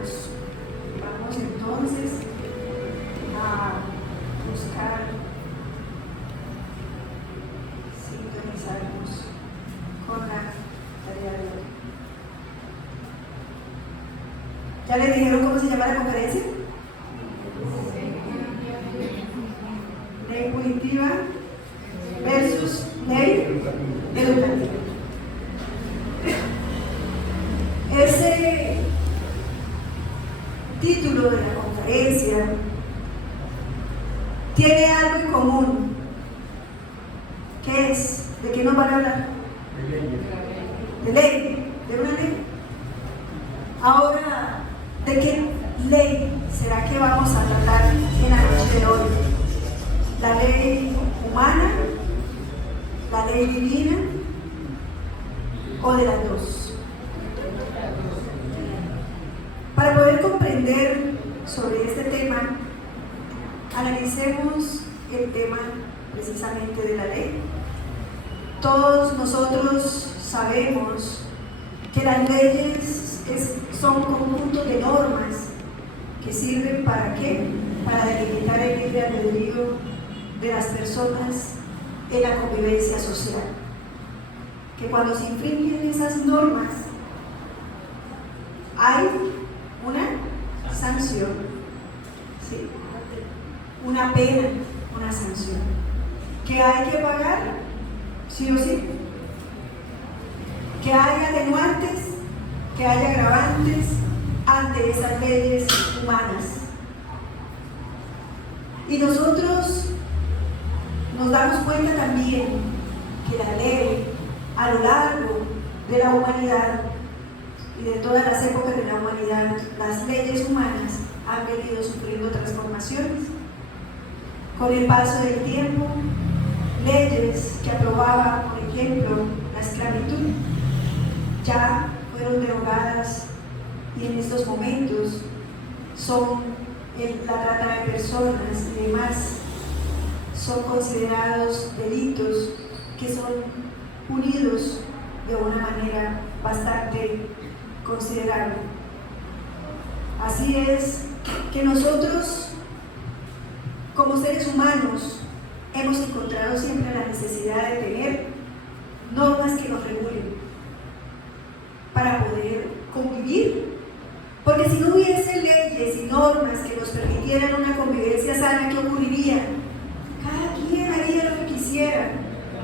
hermanos. Vamos entonces a buscar sintonizarnos con la tarea de hoy. ¿Ya les dijeron cómo se llama la conferencia? Ley punitiva versus ley educativa. Ese título de la conferencia tiene algo en común. ¿Qué es? ¿De qué nos van a hablar? De ley, de una ley. Ahora, ¿de qué ley será que vamos a tratar en la noche de hoy? ¿La ley humana? ¿La ley divina? ¿O de las dos? Para poder comprender sobre este tema, analicemos el tema precisamente de la ley. Todos nosotros sabemos que las leyes son conjuntos de normas que sirven ¿para qué? Para delimitar el libre albedrío de las personas en la convivencia social. Que cuando se infringen esas normas hay una sanción, ¿sí? Una pena, una sanción que hay que pagar, sí o sí, que hay atenuantes, que hay agravantes ante esas leyes humanas. Y nosotros nos damos cuenta también que la ley a lo largo de la humanidad y de todas las épocas de la humanidad, las leyes humanas han venido sufriendo transformaciones. Con el paso del tiempo, leyes que aprobaban, por ejemplo, la esclavitud, ya fueron derogadas y en estos momentos son la trata de personas y demás, son considerados delitos que son punidos de una manera bastante considerable. Así es que nosotros, como seres humanos, hemos encontrado siempre la necesidad de tener normas que nos regulen para poder convivir. Porque si no hubiese leyes y normas que nos permitieran una convivencia sana, ¿qué ocurriría? Cada quien haría lo que quisiera,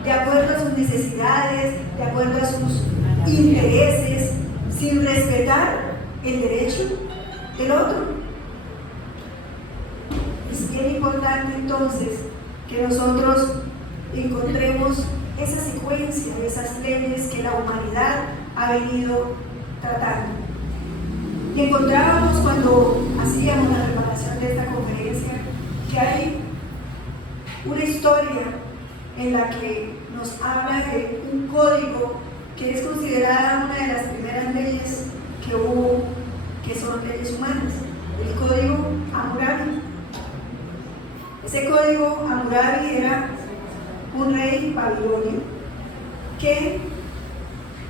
de acuerdo a sus necesidades, de acuerdo a sus intereses, sin respetar el derecho del otro. Es bien importante entonces que nosotros encontremos esa secuencia de esas leyes que la humanidad ha venido tratando. Y encontrábamos cuando hacíamos la preparación de esta conferencia que hay una historia en la que nos habla de un código que es considerada una de las primeras leyes que hubo, que son leyes humanas, el Código Hammurabi. Ese Código Hammurabi era un rey babilonio que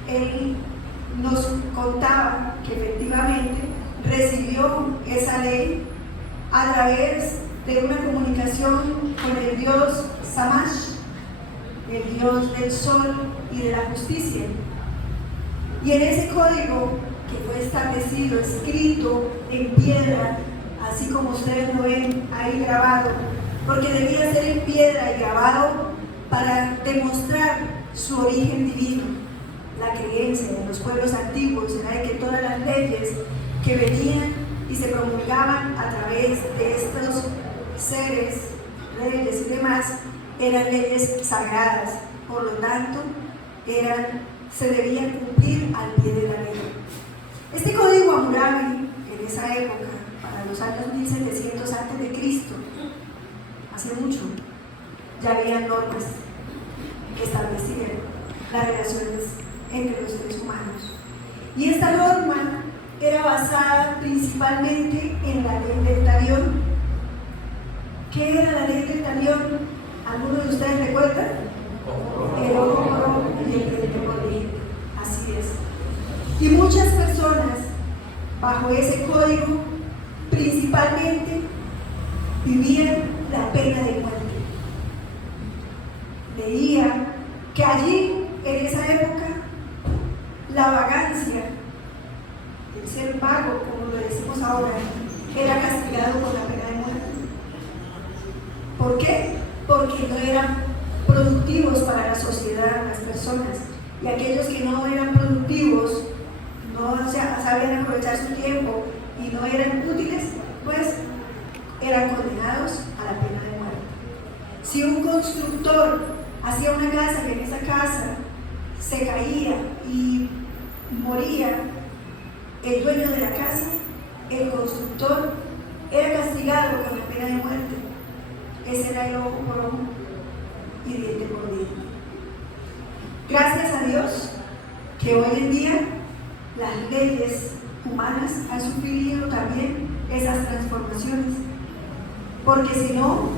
él nos contaba que efectivamente recibió esa ley a través de una comunicación con el dios Shamash, el dios del sol y de la justicia. Y en ese código que fue establecido, escrito en piedra, así como ustedes lo ven ahí grabado, porque debía ser en piedra y grabado para demostrar su origen divino. La creencia de los pueblos antiguos era de que todas las leyes que venían y se promulgaban a través de estos seres, reyes y demás, eran leyes sagradas, por lo tanto, se debían cumplir al pie de la ley. Este Código Hammurabi, en esa época, para los años 1700 a.C., hace mucho, ya había normas que establecían las relaciones entre los seres humanos. Y esta norma era basada principalmente en la ley del talión. ¿Qué era la ley del talión? ¿Alguno de ustedes recuerda? El oro y el petróleo. Así es. Y muchas personas bajo ese código, principalmente vivían la pena de muerte. Leía que allí, en esa época, la vagancia, el ser vago, como lo decimos ahora, era castigado con la pena de muerte. ¿Por qué? Porque no eran productivos para la sociedad, las personas. Y aquellos que no eran productivos, no sabían aprovechar su tiempo y no eran útiles, pues eran condenados a la pena de muerte. Si un constructor hacía una casa y en esa casa se caía y moría el dueño de la casa, el constructor era castigado con la pena de muerte. Ese era el ojo por ojo y diente por diente. Gracias a Dios que hoy en día las leyes humanas han sufrido también esas transformaciones, porque si no,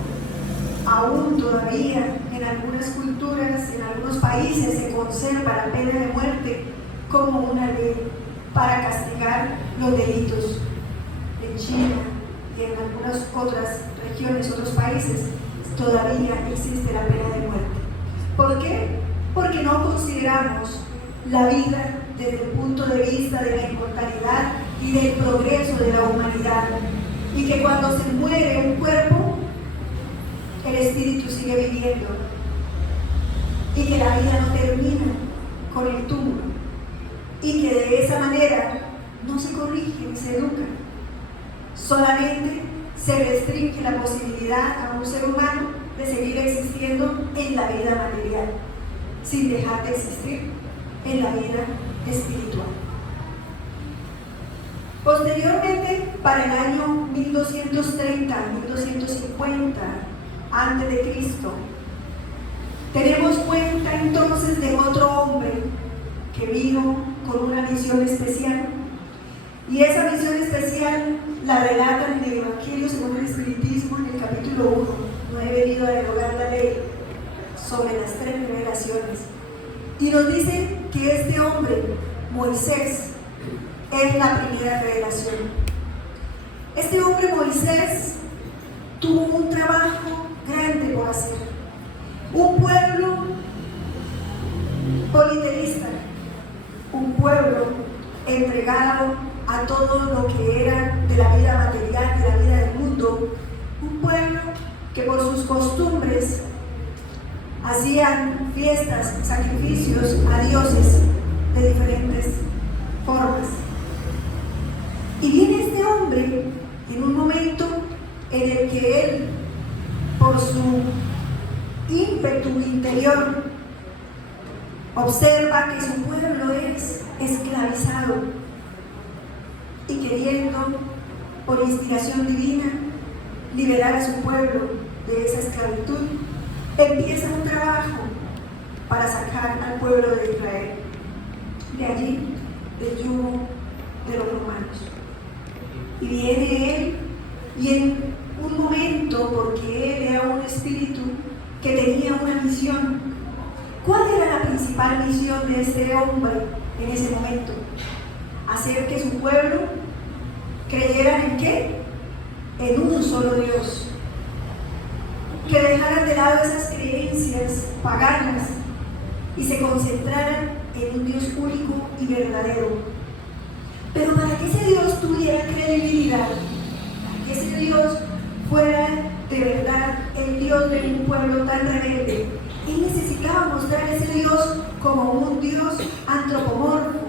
aún todavía en algunas culturas, en algunos países se conserva la pena de muerte como una ley para castigar los delitos. En China y en algunas otras regiones, otros países, todavía existe la pena de muerte. ¿Por qué? Porque no consideramos la vida desde el punto de vista de la inmortalidad y del progreso de la humanidad, y que cuando se muere un cuerpo, el espíritu sigue viviendo, y que la vida no termina con el túmulo, y que de esa manera no se corrige ni se educa, solamente se restringe la posibilidad a un ser humano de seguir existiendo en la vida material, sin dejar de existir en la vida espiritual. Posteriormente, para el año 1230, 1250 a.C., tenemos cuenta entonces de otro hombre que vino con una misión especial, y esa misión especial la relatan en el Evangelio según el Espiritismo, en el capítulo 1. No he venido a derogar la ley, sobre las 3 revelaciones, y nos dice que este hombre, Moisés, es la primera revelación. Este hombre, Moisés, tuvo un trabajo grande por hacer. Un pueblo politeísta, un pueblo entregado a todo lo que era de la vida material, de la vida del mundo, un pueblo que por sus costumbres hacían fiestas, sacrificios a dioses de diferentes formas. Y viene este hombre en un momento en el que él, por su ímpetu interior, observa que su pueblo es esclavizado, y queriendo, por inspiración divina, liberar a su pueblo de esa esclavitud, empieza un trabajo para sacar al pueblo de Israel de allí, del yugo de los romanos. Y viene él, y en un momento, porque él era un espíritu que tenía una misión. ¿Cuál era la principal misión de este hombre en ese momento? Hacer que su pueblo creyera ¿en qué? En un solo Dios. Que dejaran de lado esas creencias paganas y se concentraran en un Dios único y verdadero. Pero para que ese Dios tuviera credibilidad, para que ese Dios fuera de verdad el Dios de un pueblo tan rebelde, él necesitaba mostrar a ese Dios como un Dios antropomorfo,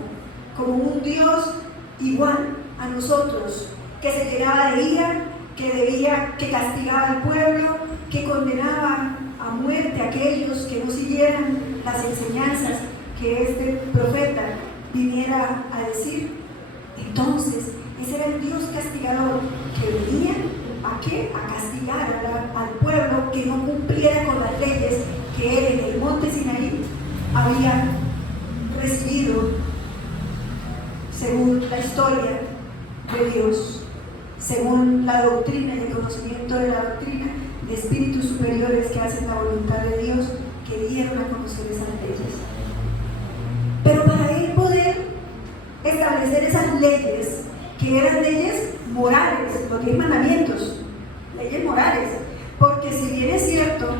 como un Dios igual a nosotros, que se llenaba de ira, que castigaba al pueblo, que condenaba a muerte a aquellos que no siguieran las enseñanzas que este profeta viniera a decir. Entonces, ese era el Dios castigador que venía ¿a qué? A castigar al pueblo que no cumpliera con las leyes que él en el monte Sinaí había recibido según la historia de Dios, según la doctrina y el conocimiento de la doctrina de espíritus superiores que hacen la voluntad de Dios, que dieron a conocer esas leyes. Pero para él poder establecer esas leyes que eran leyes morales, los 10 mandamientos, leyes morales, porque si bien es cierto,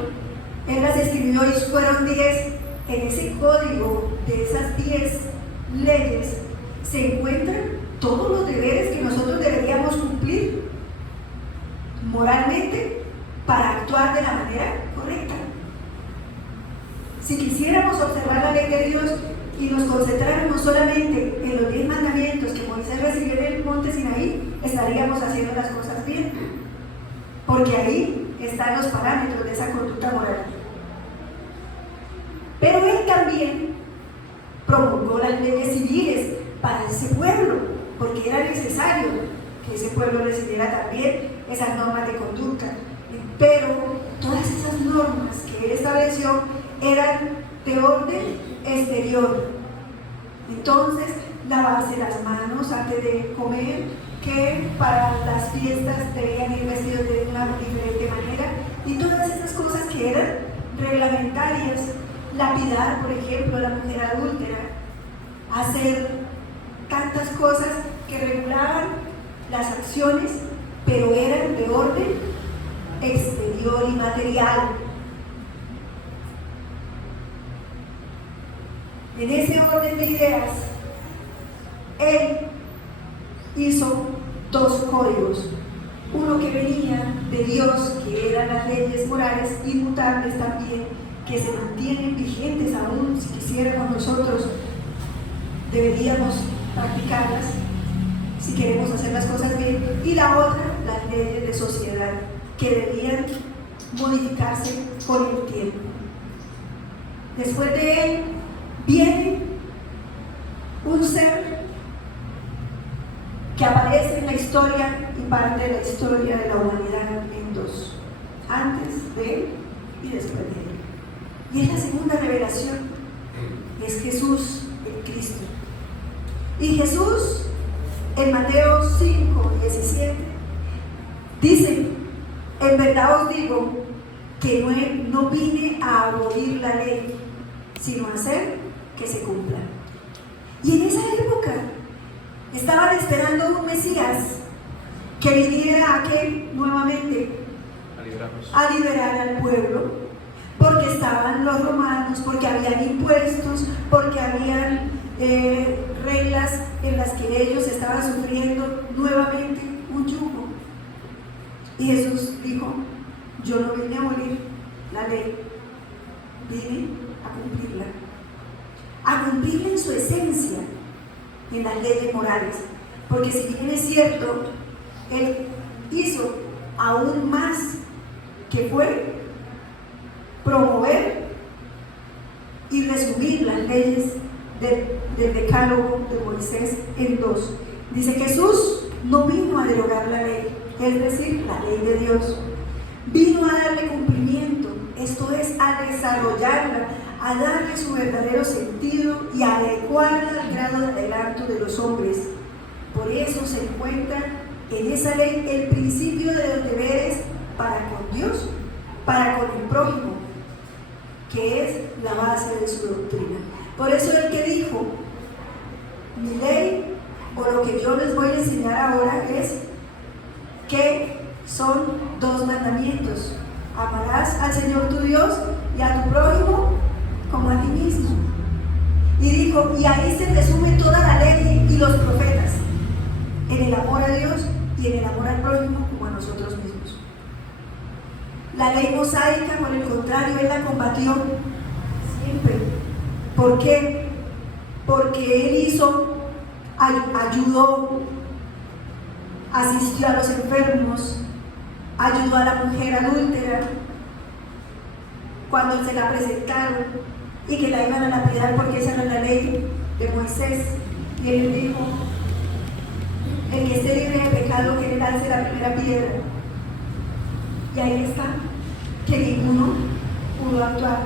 él las escribió y fueron 10, en ese código de esas 10 leyes se encuentran todos los deberes que nosotros deberíamos cumplir moralmente para actuar de la manera correcta. Si quisiéramos observar la ley de Dios y nos concentráramos solamente en los 10 mandamientos que Moisés recibió en el monte Sinaí, estaríamos haciendo las cosas bien, porque ahí están los parámetros de esa conducta moral. Pero él también promulgó las leyes civiles para ese pueblo, porque era necesario que ese pueblo recibiera también esas normas de conducta. Pero todas esas normas que él estableció eran de orden exterior. Entonces, lavarse las manos antes de comer, que para las fiestas debían ir vestidos de una diferente manera, y todas esas cosas que eran reglamentarias. Lapidar, por ejemplo, a la mujer adúltera, hacer tantas cosas que regulaban las acciones, pero eran de orden exterior y material. En ese orden de ideas, él hizo 2 códigos, uno que venía de Dios, que eran las leyes morales inmutables también, que se mantienen vigentes aún si quisiéramos nosotros, deberíamos practicarlas si queremos hacer las cosas bien, y la otra, las leyes de sociedad, que debían modificarse con el tiempo. Después de él viene un ser que aparece en la historia y parte de la historia de la humanidad en 2, antes de él y después de él. Y es la segunda revelación, es Jesús el Cristo. Y Jesús, en Mateo 5:17, dice: en verdad os digo que no vine a abolir la ley, sino a hacer que se cumpla. Y en esa época estaban esperando un Mesías que viniera aquí nuevamente a liberar al pueblo, porque estaban los romanos, porque habían impuestos, porque habían reglas en las que ellos estaban sufriendo nuevamente un yugo. Y Jesús dijo: yo no vine a abolir la ley, vine a cumplirla en su esencia, en las leyes morales. Porque si bien es cierto, él hizo aún más, que fue promover y resumir las leyes del decálogo de Moisés en 2. Dice: Jesús no vino a derogar la ley, es decir, la ley de Dios. Vino a darle cumplimiento, esto es, a desarrollarla, a darle su verdadero sentido y a adecuarla al grado de adelanto de los hombres. Por eso se encuentra en esa ley el principio de los deberes para con Dios, para con el prójimo, que es la base de su doctrina. Por eso el que dijo: mi ley, o lo que yo les voy a enseñar ahora, es que son 2 mandamientos: amarás al Señor tu Dios y a tu prójimo como a ti mismo. Y dijo, y ahí se resume toda la ley y los profetas, en el amor a Dios y en el amor al prójimo como a nosotros mismos. La ley mosaica, por el contrario, él la combatió siempre. ¿Por qué? Porque él ayudó, asistió a los enfermos, ayudó a la mujer adúltera cuando se la presentaron y que la iban a lapidar porque esa era la ley de Moisés. Y él le dijo: el que esté libre de pecado, que le lance la primera piedra. Y ahí está, que ninguno pudo actuar.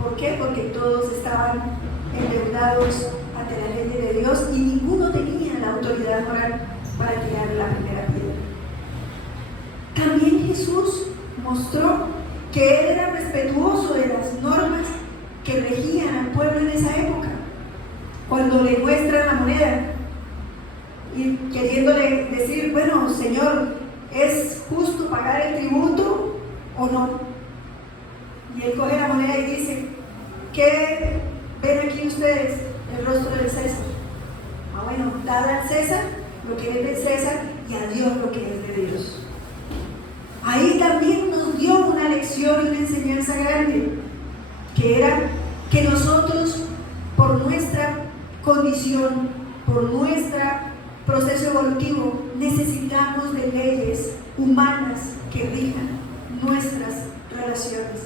¿Por qué? Porque todos estaban endeudados ante la ley de Dios y ninguno tenía la autoridad moral para tirar la primera piedra. También Jesús mostró que él era respetuoso de las normas que regían al pueblo en esa época. Cuando le muestran la moneda, y queriéndole decir, bueno, Señor, ¿es justo pagar el tributo o no? Y él coge la moneda y dice, ¿qué ven aquí ustedes? El rostro del César. Bueno, dad al César lo que es de César y a Dios lo que es de Dios. Ahí también nos dio una lección y una enseñanza grande, que era que nosotros, por nuestra condición, por nuestro proceso evolutivo, necesitamos de leyes humanas que rijan nuestras relaciones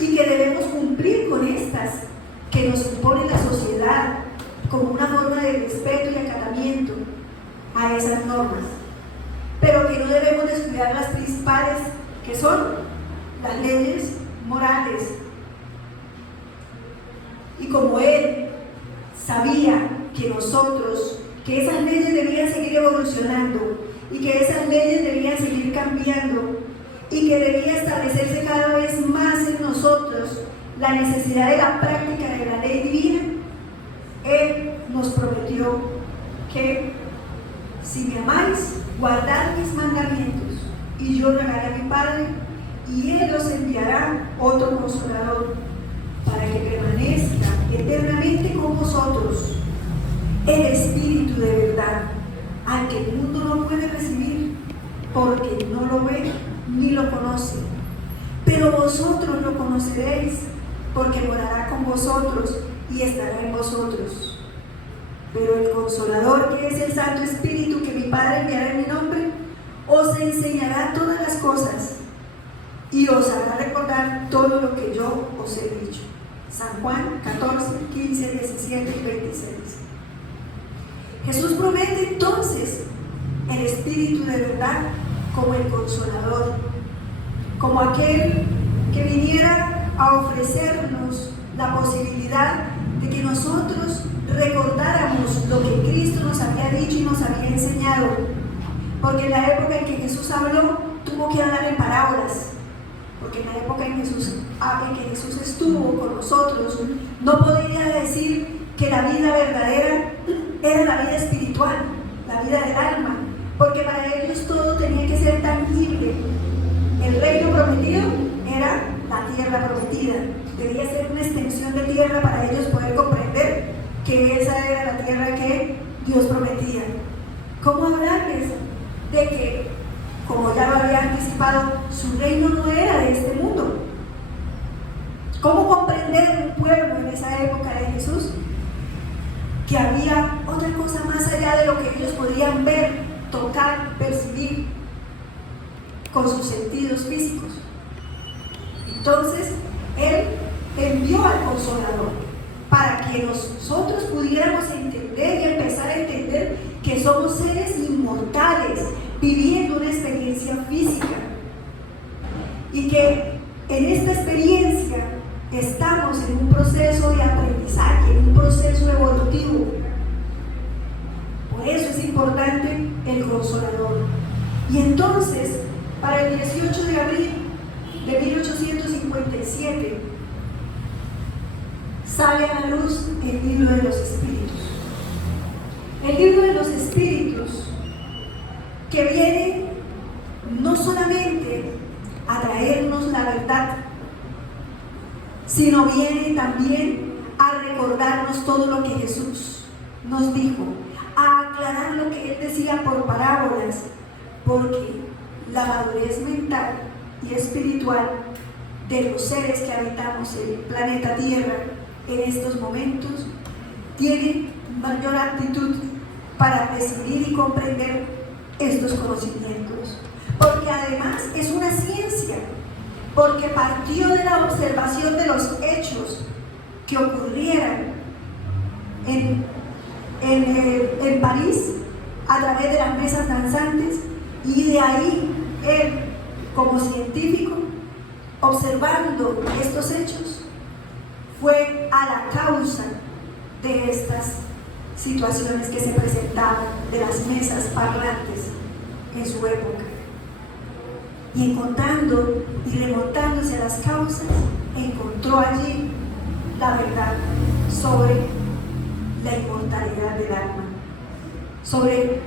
y que debemos cumplir con estas que nos impone la sociedad como una forma de respeto y acatamiento a esas normas, pero que no debemos descuidar las principales, que son las leyes morales. Y como él sabía que que esas leyes debían seguir evolucionando y que esas leyes debían seguir cambiando y que debía establecerse cada vez más en nosotros la necesidad de la práctica de la ley divina, él nos prometió que si me amáis, guardad mis mandamientos, y yo rogaré a mi Padre, y Él os enviará otro Consolador, para que permanezca eternamente con vosotros, el Espíritu de verdad, al que el mundo no puede recibir, porque no lo ve ni lo conoce. Pero vosotros lo conoceréis, porque morará con vosotros y estará en vosotros. Pero el Consolador, que es el Santo Espíritu que mi Padre enviará en mi nombre, os enseñará todas las cosas y os hará recordar todo lo que yo os he dicho. San Juan 14, 15, 17 y 26. Jesús promete entonces el Espíritu de verdad como el Consolador, como aquel que viniera a ofrecernos la posibilidad de que nosotros recordáramos lo que Cristo nos había dicho y nos había enseñado, porque en la época en que Jesús habló, tuvo que hablar en parábolas, porque en la época en que Jesús estuvo con nosotros, no podía decir que la vida verdadera era la vida espiritual, la vida del alma, porque para ellos todo tenía que ser tangible. El reino prometido era la tierra prometida, debía ser una extensión de tierra para ellos poder comprender que esa era la tierra que Dios prometía. ¿Cómo hablarles de que, como ya lo había anticipado, su reino no era de este mundo? ¿Cómo comprender un pueblo en esa época de Jesús que había otra cosa más allá de lo que ellos podían ver, tocar, percibir con sus sentidos físicos? Entonces, Él envió al Consolador para que nosotros pudiéramos entender y empezar a entender que somos seres inmortales viviendo una experiencia física y que en esta experiencia estamos en un proceso de aprendizaje, en un proceso evolutivo. Por eso es importante el Consolador. Y entonces, para el 18 de abril de 1857, sale a la luz el Libro de los Espíritus. El Libro de los Espíritus, que viene no solamente a traernos la verdad, sino viene también a recordarnos todo lo que Jesús nos dijo, a aclarar lo que Él decía por parábolas, porque la madurez mental y espiritual de los seres que habitamos en el planeta Tierra en estos momentos tiene mayor aptitud para recibir y comprender estos conocimientos, porque además es una ciencia, porque partió de la observación de los hechos que ocurrieran en París a través de las mesas danzantes, y de ahí él, como científico, observando estos hechos, fue a la causa de estas situaciones que se presentaban, de las mesas parlantes en su época. Y encontrando y remontándose a las causas, encontró allí la verdad sobre la inmortalidad del alma. sobre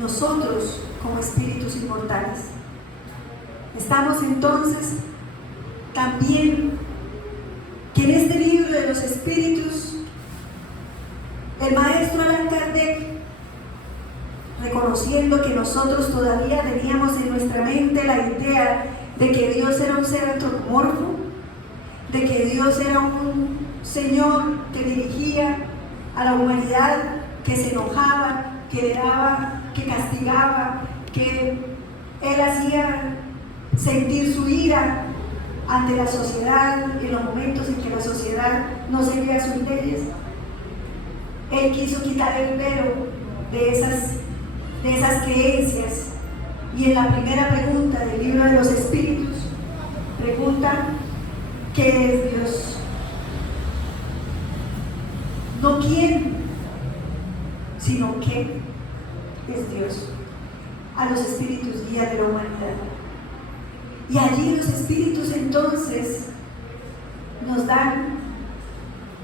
nosotros como espíritus inmortales. Estamos entonces también que en este libro de los espíritus, el maestro Allan Kardec, reconociendo que nosotros todavía teníamos en nuestra mente la idea de que Dios era un ser antropomorfo, de que Dios era un Señor que dirigía a la humanidad, que se enojaba, que le daba, que castigaba, que Él hacía sentir su ira ante la sociedad en los momentos en que la sociedad no seguía sus leyes. Él quiso quitar el velo de esas creencias, y en la primera pregunta del libro de los espíritus pregunta: ¿qué es Dios? No quién, sino qué es Dios, a los espíritus guía de la humanidad. Y allí los espíritus entonces nos dan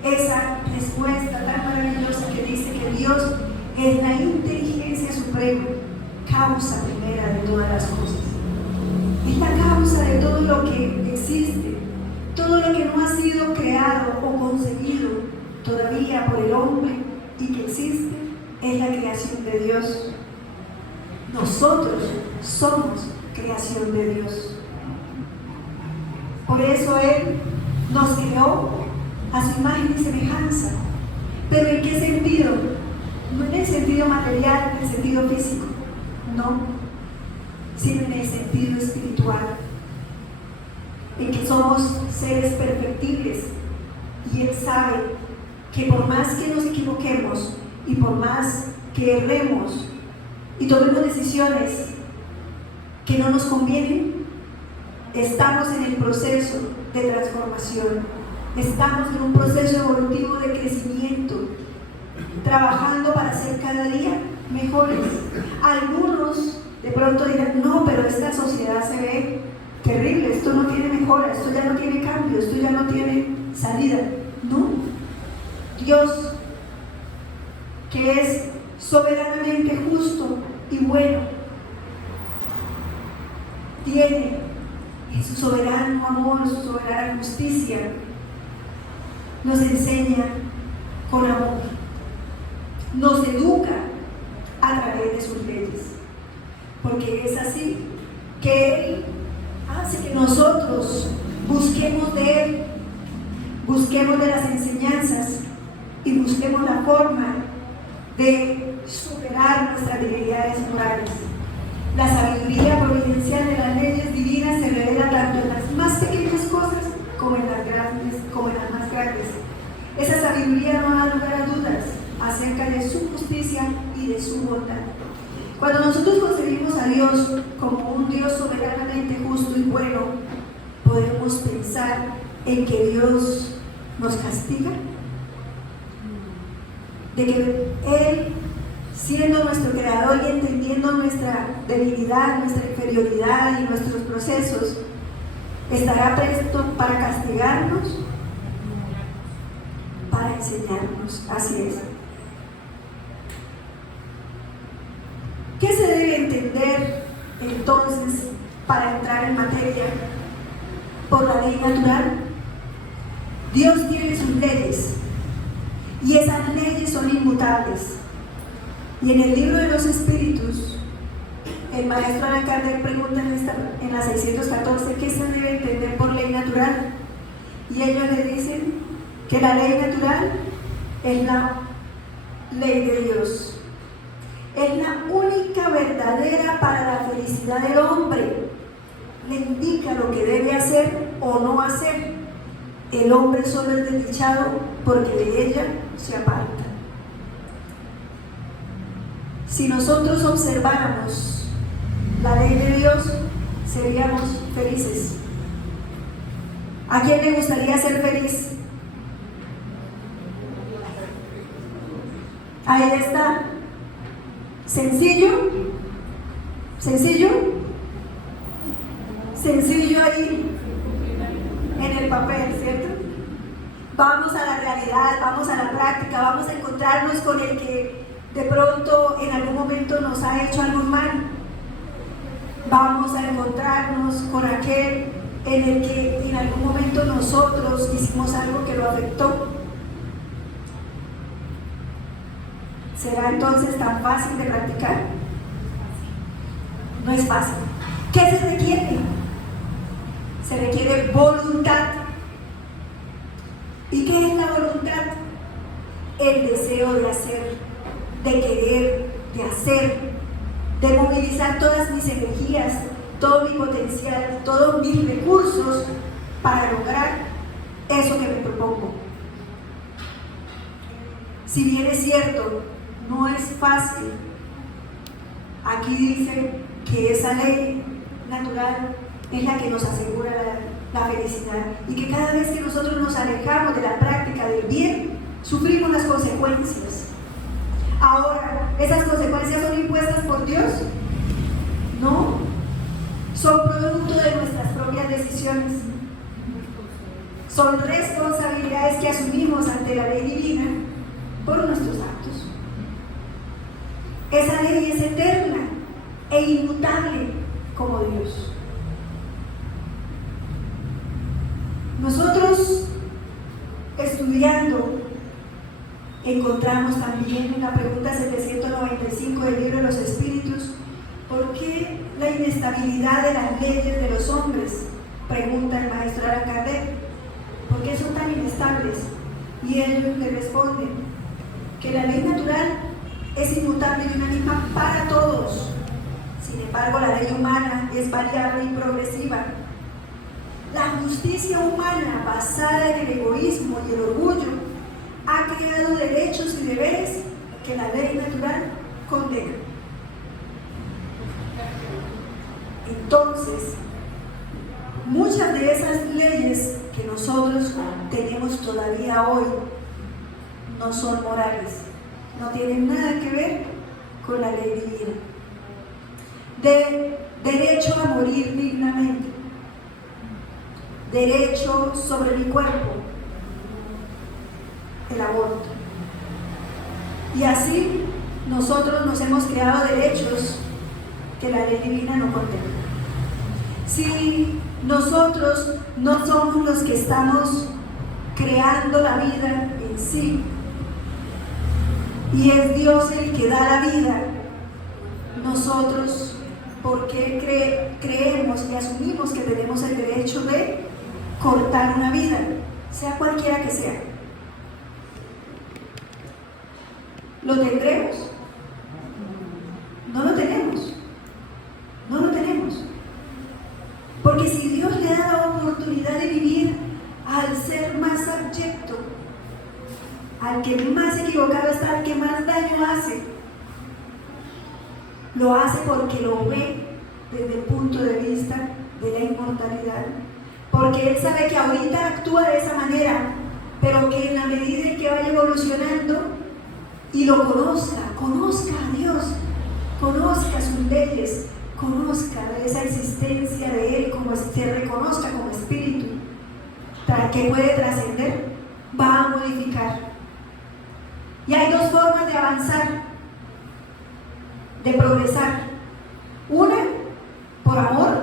esa respuesta tan maravillosa que dice que Dios es la inteligencia suprema, causa primera de todas las cosas. Es la causa de todo lo que existe, todo lo que no ha sido creado o conseguido todavía por el hombre y que existe, es la creación de Dios. Nosotros somos creación de Dios. Por eso Él nos creó a su imagen y semejanza. ¿Pero en qué sentido? No en el sentido material, en el sentido físico, no, sino en el sentido espiritual, en que somos seres perfectibles, y Él sabe que por más que nos equivoquemos y por más que erremos y tomemos decisiones que no nos convienen, estamos en el proceso de transformación, estamos en un proceso evolutivo de crecimiento, trabajando para ser cada día mejores. Algunos de pronto dirán: no, pero esta sociedad se ve terrible, esto no tiene mejora, esto ya no tiene cambio, esto ya no tiene salida. No, Dios, que es soberanamente justo y bueno, tiene en su soberano amor, su soberana justicia, nos enseña con amor, nos educa a través de sus leyes, porque es así que Él hace que nosotros busquemos de Él, busquemos de las enseñanzas y busquemos la forma de superar nuestras debilidades morales. La sabiduría providencial de las leyes divinas se revela tanto en las más pequeñas cosas como en las grandes, como en las más grandes. Esa sabiduría no da lugar a dudas acerca de su justicia y de su bondad. Cuando nosotros concebimos a Dios como un Dios soberanamente justo y bueno, podemos pensar en que Dios nos castiga, de que Él, siendo nuestro creador y entendiendo nuestra debilidad, nuestra inferioridad y nuestros procesos, estará presto para castigarnos, para enseñarnos. Así es. ¿Qué se debe entender entonces para entrar en materia por la ley natural? Dios tiene sus leyes y esas leyes son inmutables. Y en el libro de los espíritus, el maestro Allan Kardec pregunta en la 614 qué se debe entender por ley natural, y ellos le dicen que la ley natural es la ley de Dios, es la única verdadera para la felicidad del hombre, le indica lo que debe hacer o no hacer. El hombre solo es desdichado porque de ella se aparta. Si nosotros observáramos la ley de Dios, seríamos felices. ¿A quién le gustaría ser feliz? Ahí está. Sencillo, sencillo, sencillo ahí en el papel, ¿cierto? Vamos a la realidad, vamos a la práctica, vamos a encontrarnos con el que de pronto en algún momento nos ha hecho algo mal, vamos a encontrarnos con aquel en el que en algún momento nosotros hicimos algo que lo afectó. ¿Será entonces tan fácil de practicar? No es fácil. ¿Qué se requiere? Se requiere voluntad. ¿Y qué es la voluntad? El deseo de hacer, de querer, de hacer, de movilizar todas mis energías, todo mi potencial, todos mis recursos para lograr eso que me propongo. Si bien es cierto, no es fácil, aquí dice que esa ley natural es la que nos asegura la felicidad y que cada vez que nosotros nos alejamos de la práctica del bien, sufrimos las consecuencias. Ahora, ¿esas consecuencias son impuestas por Dios? No, son producto de nuestras propias decisiones. Son responsabilidades que asumimos ante la ley divina por nuestros actos. Esa ley es eterna e inmutable como Dios. Nosotros, estudiando, encontramos también en la pregunta 795 del libro de los Espíritus, ¿por qué la inestabilidad de las leyes de los hombres? Pregunta el maestro Allan Kardec. ¿Por qué son tan inestables? Y él le responde que la ley natural es inmutable y una misma para todos. Sin embargo, la ley humana es variable y progresiva. La justicia humana basada en el egoísmo y el orgullo ha creado derechos y deberes que la ley natural condena. Entonces, muchas de esas leyes que nosotros tenemos todavía hoy no son morales, no tienen nada que ver con la ley divina. De derecho a morir dignamente, derecho sobre mi cuerpo, el aborto. Y así nosotros nos hemos creado derechos que la ley divina no contempla. Si nosotros no somos los que estamos creando la vida en sí, y es Dios el que da la vida, nosotros, ¿por qué creemos y asumimos que tenemos el derecho de cortar una vida, sea cualquiera que sea? ¿Lo tendremos? No lo tenemos. No lo tenemos. Porque si Dios le da la oportunidad de vivir al ser más abyecto, al que más equivocado está, al que más daño hace, lo hace porque lo ve desde el punto de vista de la inmortalidad. Porque Él sabe que ahorita actúa de esa manera, pero que en la medida en que vaya evolucionando y lo conozca a Dios, conozca sus leyes, conozca de esa existencia de Él, como se reconozca como espíritu, para que puede trascender, va a modificar. Y hay dos formas de avanzar, de progresar. Una, por amor,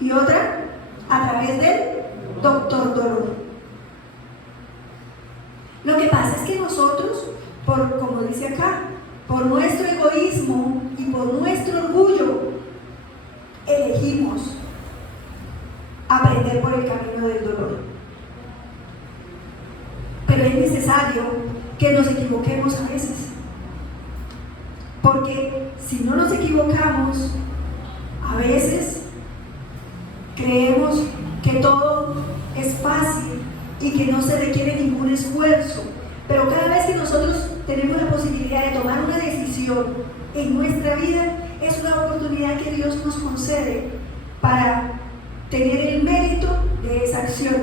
y otra, a través del doctor dolor. Lo que pasa es que nosotros, como dice acá, por nuestro egoísmo y por nuestro orgullo, elegimos aprender por el camino del dolor. Pero es necesario que nos equivoquemos a veces, porque si no nos equivocamos, a veces creemos que todo es fácil y que no se requiere ningún esfuerzo. Pero cada vez que nosotros tenemos la posibilidad de tomar una decisión en nuestra vida, es una oportunidad que Dios nos concede para tener el mérito de esa acción,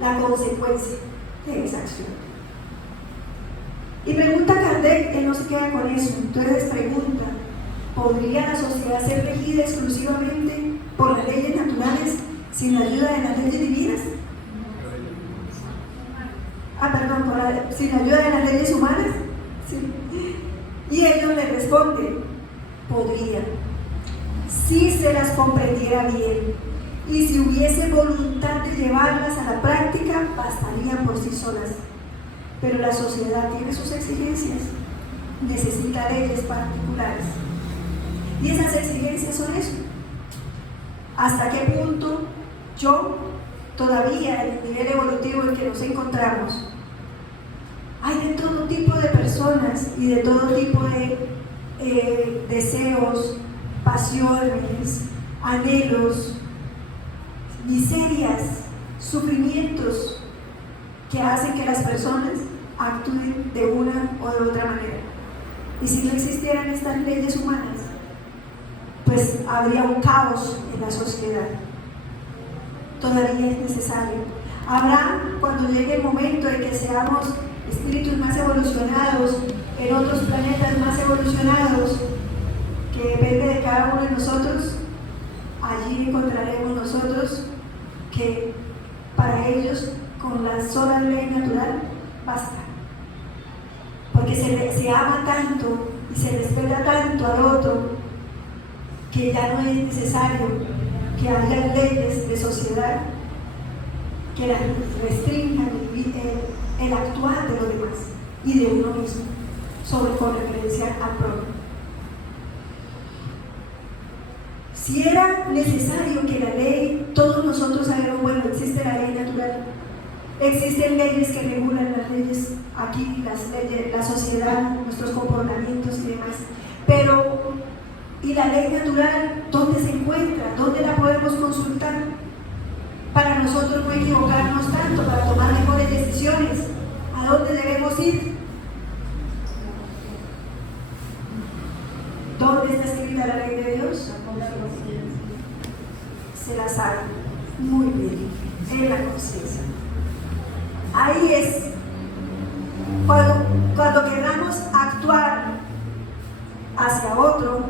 la consecuencia de esa acción. Y pregunta Kardec, él no se queda con eso, entonces pregunta, ¿podría la sociedad ser regida exclusivamente por las leyes naturales sin la ayuda de las leyes divinas? Sin la ayuda de las leyes humanas. ¿Sí? Y ellos le responden, podría, si se las comprendiera bien, y si hubiese voluntad de llevarlas a la práctica, bastarían por sí solas. Pero la sociedad tiene sus exigencias, necesita leyes particulares. Y esas exigencias son eso. ¿Hasta qué punto yo, todavía en el nivel evolutivo en que nos encontramos, hay de todo tipo de personas y de todo tipo de deseos, pasiones, anhelos, miserias, sufrimientos que hacen que las personas actúen de una o de otra manera? Y si no existieran estas leyes humanas, pues habría un caos en la sociedad. Todavía es necesario. Habrá, cuando llegue el momento de que seamos espíritus más evolucionados, en otros planetas más evolucionados, que depende de cada uno de nosotros, allí encontraremos nosotros que para ellos con la sola ley natural basta, porque se ama tanto y se respeta tanto al otro que ya no es necesario que haya leyes de sociedad que las restrinjan el actuar de los demás y de uno mismo, con referencia al prójimo. Si era necesario que la ley, todos nosotros sabemos, bueno, existe la ley natural, existen leyes que regulan las leyes aquí, las leyes, la sociedad, nuestros comportamientos y demás, pero ¿y la ley natural dónde se encuentra? ¿Dónde la podemos consultar? Para nosotros no equivocarnos tanto, para tomar mejores decisiones. ¿A dónde debemos ir? ¿Dónde está escrita la ley de Dios? Se la sabe muy bien, en la conciencia. Ahí es cuando queramos actuar hacia otro,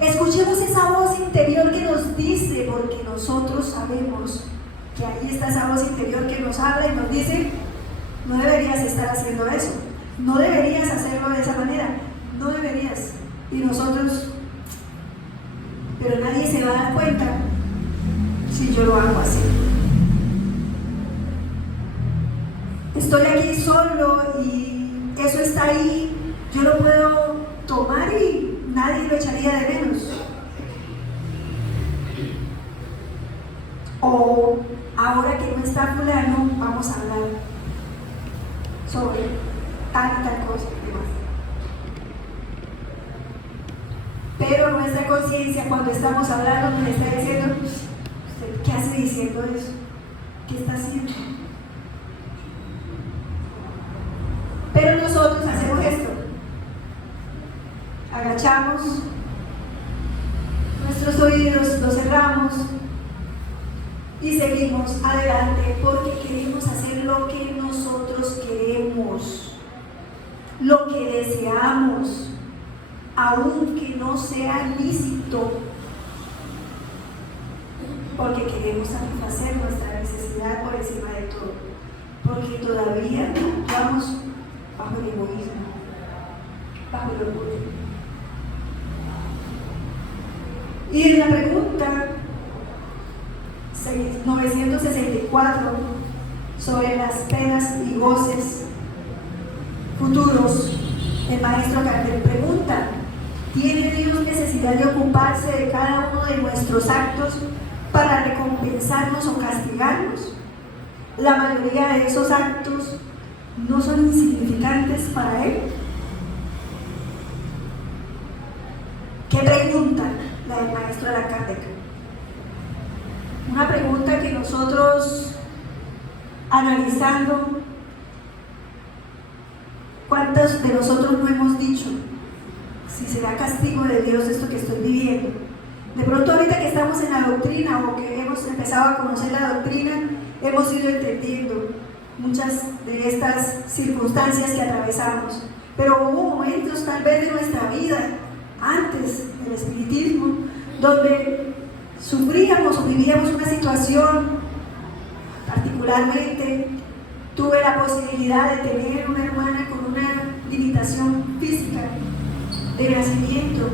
escuchemos esa voz interior que nos dice, porque nosotros sabemos que ahí está esa voz interior que nos habla y nos dice, no deberías estar haciendo eso, no deberías hacerlo de esa manera, no deberías. Y nosotros, pero nadie se va a dar cuenta si yo lo hago así. Estoy aquí solo y eso está ahí, yo lo puedo tomar y nadie lo echaría de menos. O ahora que no está fulano, vamos a hablar sobre tal y tal cosa y demás. Pero nuestra conciencia, cuando estamos hablando, nos está diciendo, ¿qué hace diciendo eso? ¿Qué está haciendo? Pero nosotros hacemos esto. Agachamos nuestros oídos, los cerramos y seguimos adelante porque queremos hacer lo que nosotros queremos, lo que deseamos, aunque no sea lícito, porque queremos satisfacer nuestra necesidad por encima de todo, porque todavía actuamos bajo el egoísmo, bajo el orgullo. Y en la pregunta 964 sobre las penas y goces futuros, el maestro Kardec pregunta: ¿tiene Dios necesidad de ocuparse de cada uno de nuestros actos para recompensarnos o castigarnos? La mayoría de esos actos no son insignificantes para Él. ¿Qué pregunta la del maestro Kardec? Una pregunta que nosotros, analizando, ¿cuántos de nosotros no hemos dicho? Si será castigo de Dios esto que estoy viviendo. De pronto ahorita que estamos en la doctrina o que hemos empezado a conocer la doctrina, hemos ido entendiendo muchas de estas circunstancias que atravesamos. Pero hubo momentos tal vez de nuestra vida, antes del espiritismo, donde sufríamos o vivíamos una situación. Particularmente tuve la posibilidad de tener una hermana con una limitación física de nacimiento.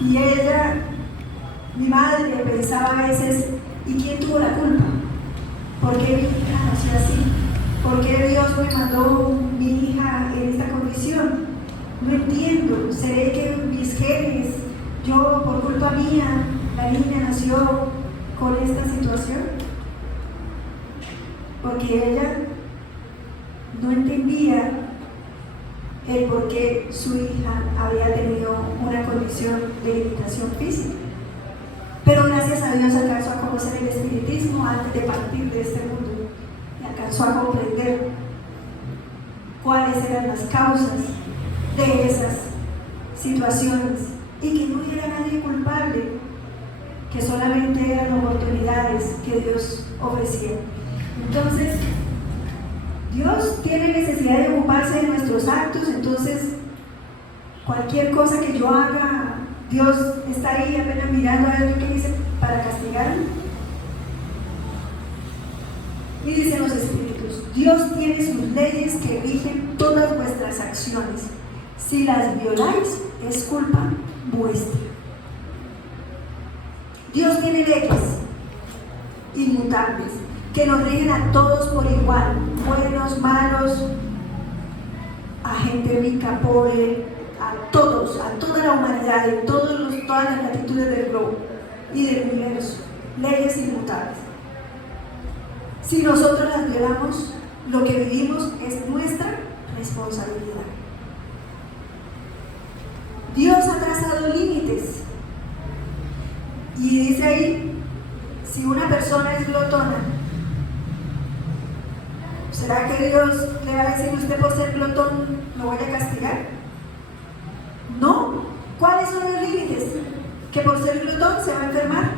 Y ella, mi madre, pensaba a veces, ¿y quién tuvo la culpa? ¿Por qué mi hija nació así? ¿Por qué Dios me mandó mi hija en esta condición? No entiendo. ¿Seré que mis genes, yo por culpa mía, la niña nació con esta situación? Porque ella no entendía el por qué su hija había tenido una condición de limitación física. Pero gracias a Dios alcanzó a conocer el espiritismo antes de partir de este mundo y alcanzó a comprender cuáles eran las causas de esas situaciones y que no era nadie culpable, que solamente eran oportunidades que Dios ofrecía. Entonces, Dios tiene necesidad de ocuparse de nuestros actos. Entonces cualquier cosa que yo haga, Dios está ahí apenas mirando a ver qué dice para castigarme. Y dicen los espíritus, Dios tiene sus leyes que rigen todas vuestras acciones. Si las violáis, es culpa vuestra. Dios tiene leyes inmutables que nos rigen a todos por igual, buenos, malos, a gente rica, pobre, a todos, a toda la humanidad, en todas las latitudes del globo y del universo, leyes inmutables. Si nosotros las violamos, lo que vivimos es nuestra responsabilidad. Dios ha trazado límites y dice ahí, si una persona es glotona, ¿será que Dios le va a decir, usted por ser glotón lo voy a castigar? No. ¿Cuáles son los límites? Que por ser glotón se va a enfermar.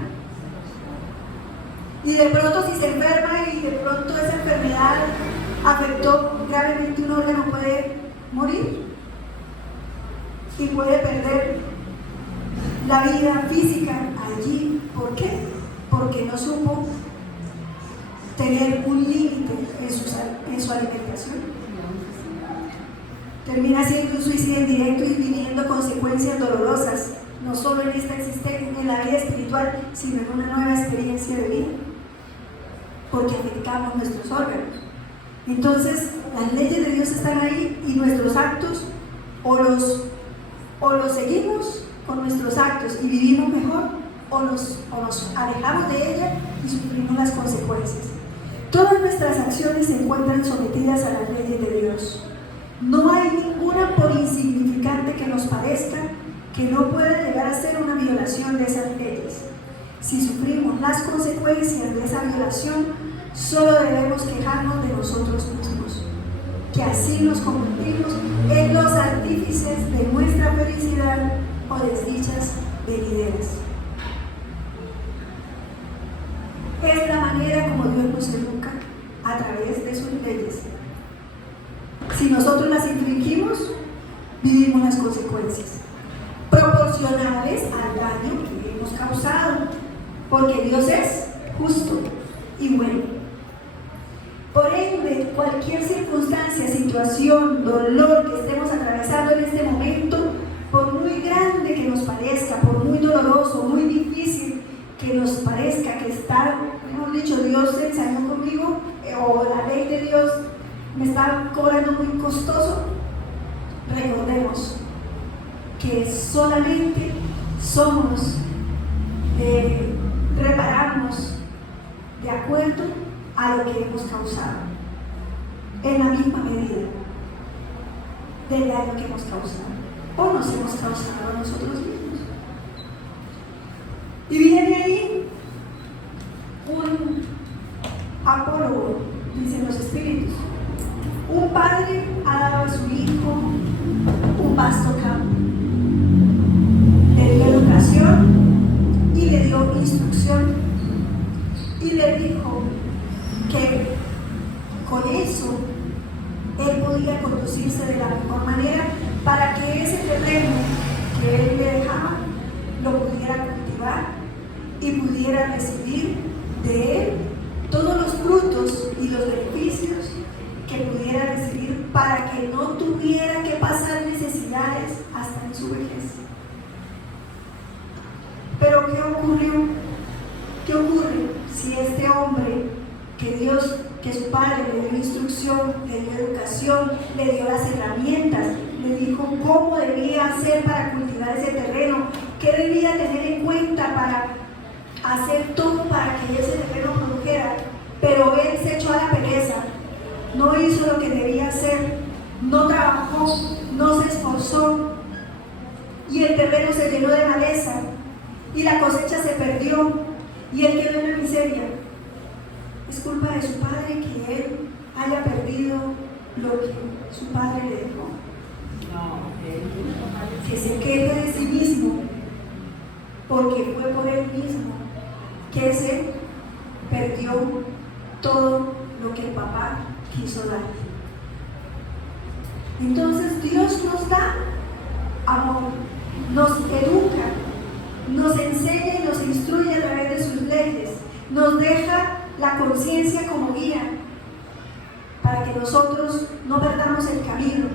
Y de pronto si se enferma y de pronto esa enfermedad afectó gravemente un órgano, puede morir y puede perder la vida física allí. ¿Por qué? Porque no supo tener un límite en su alimentación. Termina siendo un suicidio indirecto y viniendo consecuencias dolorosas, no solo en esta existencia, en la vida espiritual, sino en una nueva experiencia de vida, porque afectamos nuestros órganos. Entonces, las leyes de Dios están ahí y nuestros actos o los seguimos con nuestros actos y vivimos mejor, o nos alejamos de ella y sufrimos las consecuencias. Todas nuestras acciones se encuentran sometidas a las leyes de Dios. No hay ninguna, por insignificante que nos parezca, que no pueda llegar a ser una violación de esas leyes. Si sufrimos las consecuencias de esa violación, solo debemos quejarnos de nosotros mismos, que así nos convertimos en los artífices de nuestra felicidad o desdichas venideras. Es la manera como Dios nos educa, a través de sus leyes. Si nosotros las infringimos, vivimos las consecuencias proporcionales al daño que hemos causado, porque Dios es justo y bueno. Por ende, cualquier circunstancia, situación, dolor que estemos atravesando en este momento, por muy grande que nos parezca, por muy doloroso, muy difícil que nos parezca que está, hemos dicho, Dios se ensañó conmigo, o la ley de Dios me está cobrando muy costoso, recordemos que solamente somos repararnos de acuerdo a lo que hemos causado, en la misma medida del daño que hemos causado o nos hemos causado a nosotros mismos. Y viene ahí un apólogo, dicen los espíritus. Un padre ha dado a su hijo un vasto campo, le dio educación y le dio instrucción y le dijo que con eso él podía conducirse de la mejor manera para que ese terreno que él le dejaba lo pudiera cultivar y pudiera recibir de él todos los frutos y los beneficios que pudiera recibir, para que no tuviera que pasar necesidades hasta en su vejez. ¿qué ocurrió? ¿Qué ocurre si este hombre que su padre le dio instrucción, le dio educación, le dio las herramientas, le dijo cómo debía hacer para cultivar ese terreno, qué debía tener en cuenta para hacer todo para que ese terreno produjera, pero él se echó a la pereza, no hizo lo que debía hacer, no trabajó, no se esforzó, y el terreno se llenó de maleza, y la cosecha se perdió, y él quedó en la miseria? Es culpa de su padre que él haya perdido lo que su padre le dejó. Que se quede de sí mismo, porque fue por él mismo que se perdió todo lo que el papá quiso dar. Entonces Dios nos da amor, nos educa, nos enseña y nos instruye a través de sus leyes, nos deja la conciencia como guía para que nosotros no perdamos el camino.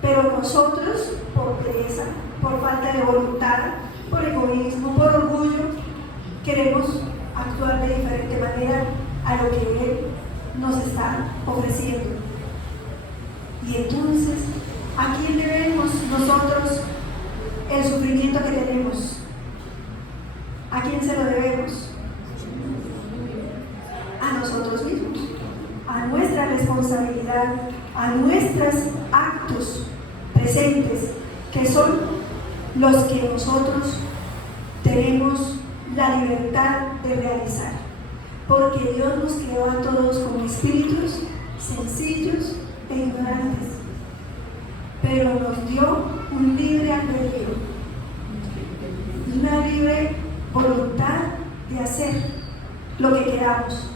Pero nosotros, por pereza, por falta de voluntad, por egoísmo, por orgullo, queremos actuar de diferente manera a lo que Él nos está ofreciendo. Y entonces, ¿a quién debemos nosotros el sufrimiento que tenemos? ¿A quién se lo debemos? A nosotros mismos, a nuestra responsabilidad, a nuestros actos presentes, que son los que nosotros tenemos la libertad de realizar, porque Dios nos creó a todos como espíritus sencillos e ignorantes, pero nos dio un libre albedrío, una libre voluntad de hacer lo que queramos.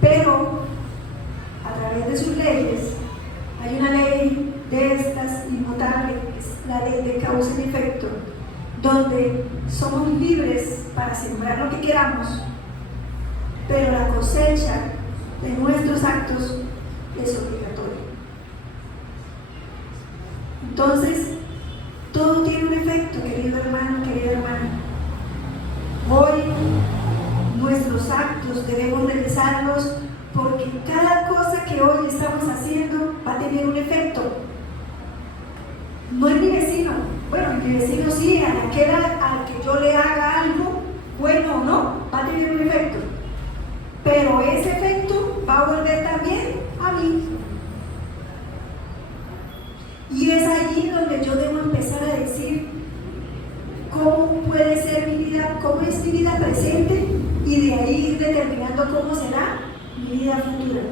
Pero a través de sus leyes, hay una ley de estas inmutable, que es la ley de causa y efecto, donde somos libres para sembrar lo que queramos, pero la cosecha de nuestros actos es obligatoria. Entonces, todo tiene un efecto, querido hermano, querida hermana. Hoy nuestros actos debemos realizarlos, porque cada cosa que hoy estamos haciendo va a tener un efecto. No es mi vecino, bueno, mi vecino sí, al que yo le haga algo, bueno o no, va a tener un efecto, pero ese efecto va a volver también a mí. Y es allí donde yo debo empezar a decir cómo puede ser mi vida, cómo es mi vida presente, y de ahí ir determinando cómo será mi vida futura.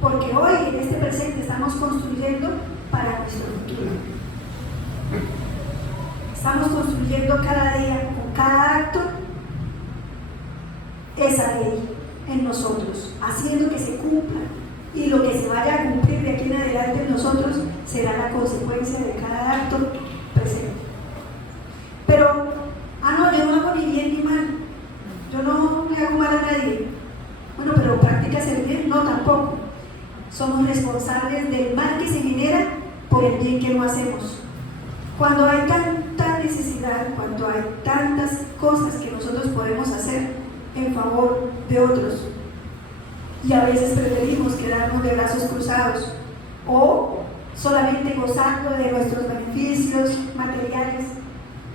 Porque hoy en este presente estamos construyendo para nuestro futuro. Estamos construyendo cada día, con cada acto, esa ley en nosotros, haciendo que se cumpla, y lo que se vaya a cumplir de aquí en adelante en nosotros será la consecuencia de cada acto presente. Pero, no, yo no hago ni bien ni mal, yo no le hago mal a nadie. Bueno, pero ¿practicas el bien? No, tampoco. Somos responsables del mal que se genera por el bien que no hacemos. Cuando hay tanta necesidad, cuando hay tantas cosas que nosotros podemos hacer en favor de otros, y a veces preferimos quedarnos de brazos cruzados o solamente gozando de nuestros beneficios materiales,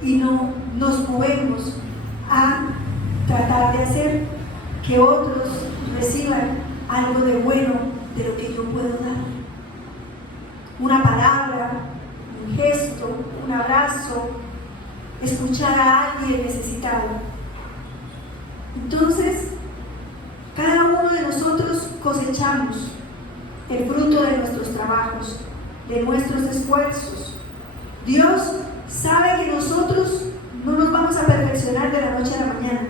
y no nos movemos a tratar de hacer que otros reciban algo de bueno de lo que yo puedo dar. Una palabra, un gesto, un abrazo, escuchar a alguien necesitado. Entonces, cada uno de nosotros cosechamos el fruto de nuestros trabajos, de nuestros esfuerzos. Dios sabe que nosotros no nos vamos a perfeccionar de la noche a la mañana.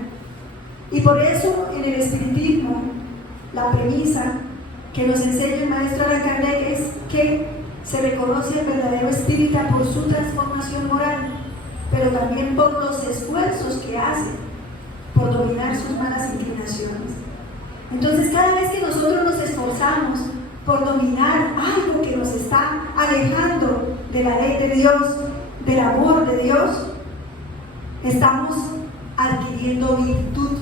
Y por eso en el espiritismo, la premisa que nos enseña el maestro Allan Kardec es que se reconoce el verdadero espírita por su transformación moral, pero también por los esfuerzos que hace por dominar sus malas inclinaciones. Entonces, cada vez que nosotros nos esforzamos por dominar algo que nos está alejando de la ley de Dios, del amor de Dios, Estamos adquiriendo virtud,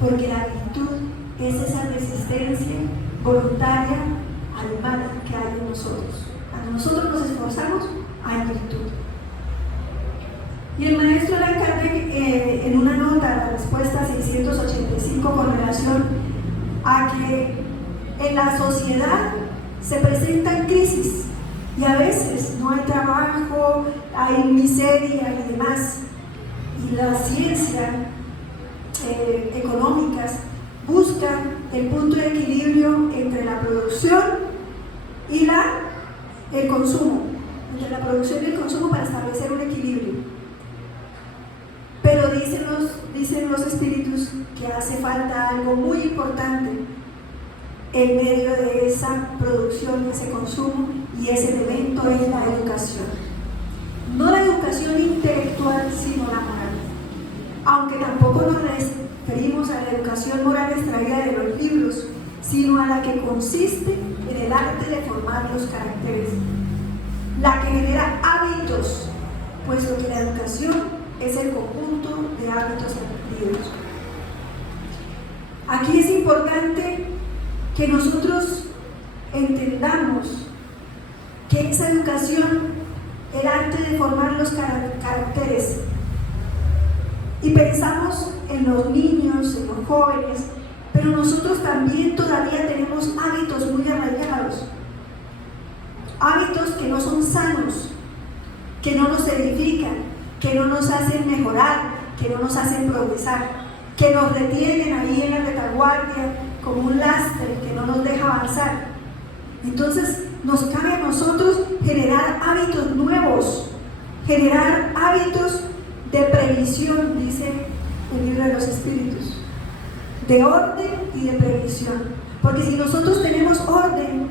porque la virtud es esa resistencia voluntaria al mal que hay en nosotros. Cuando nosotros nos esforzamos, hay virtud. Y el maestro Allan Kardec, en una nota a la respuesta 685 con relación a que en la sociedad se presentan crisis y a veces no hay trabajo, hay miseria y demás, y la ciencia económicas buscan el punto de equilibrio entre la producción y el consumo, entre la producción y el consumo para establecer un equilibrio. Pero dicen los espíritus que hace falta algo muy importante en medio de esa producción, de ese consumo, y ese elemento es la educación. No la educación intelectual, sino la moral. Aunque tampoco nos referimos a la educación moral extraída de los libros, sino a la que consiste en el arte de formar los caracteres, la que genera hábitos, puesto que la educación es el conjunto de hábitos aprendidos. Aquí es importante que nosotros entendamos que esa educación, el arte de formar los caracteres, y pensamos en los niños, en los jóvenes, pero nosotros también todavía tenemos hábitos muy arraigados, hábitos que no son sanos, que no nos edifican, que no nos hacen mejorar, que no nos hacen progresar, que nos retienen ahí en la retaguardia como un lastre que no nos deja avanzar. Entonces nos cabe a nosotros generar hábitos nuevos, generar hábitos de previsión, dice el libro de los espíritus, de orden y de previsión. Porque si nosotros tenemos orden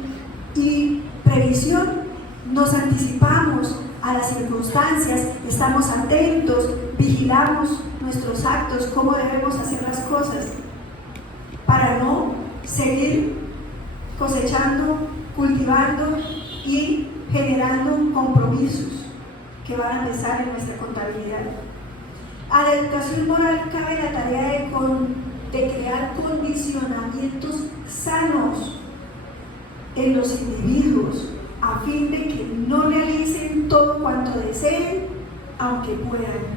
y previsión, nos anticipamos a las circunstancias, estamos atentos, vigilamos nuestros actos, cómo debemos hacer las cosas, para no seguir cosechando, cultivando y generando compromisos que van a pesar en nuestra contabilidad. A la educación moral cabe la tarea de crear condicionamientos sanos en los individuos, a fin de que no realicen todo cuanto deseen, aunque puedan.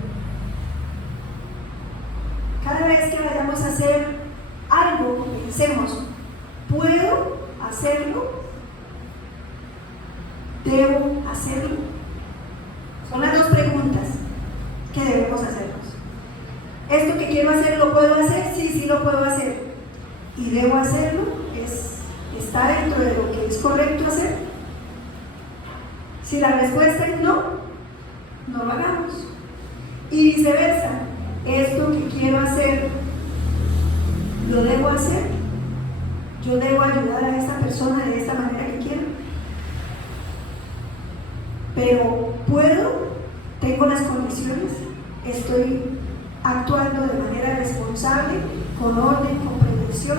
Cada vez que vayamos a hacer algo, pensemos, ¿puedo hacerlo? ¿Debo hacerlo? Son las dos preguntas que debemos hacernos. ¿Esto que quiero hacer lo puedo hacer? Sí, sí lo puedo hacer. ¿Y debo hacerlo? ¿Está dentro de lo que es correcto hacer? Si la respuesta es no, no lo hagamos. Y viceversa, ¿esto que quiero hacer lo debo hacer? ¿Yo debo ayudar a esta persona de esta manera que quiero? Pero ¿puedo? ¿Tengo las condiciones? ¿Estoy actuando de manera responsable, con orden, con prevención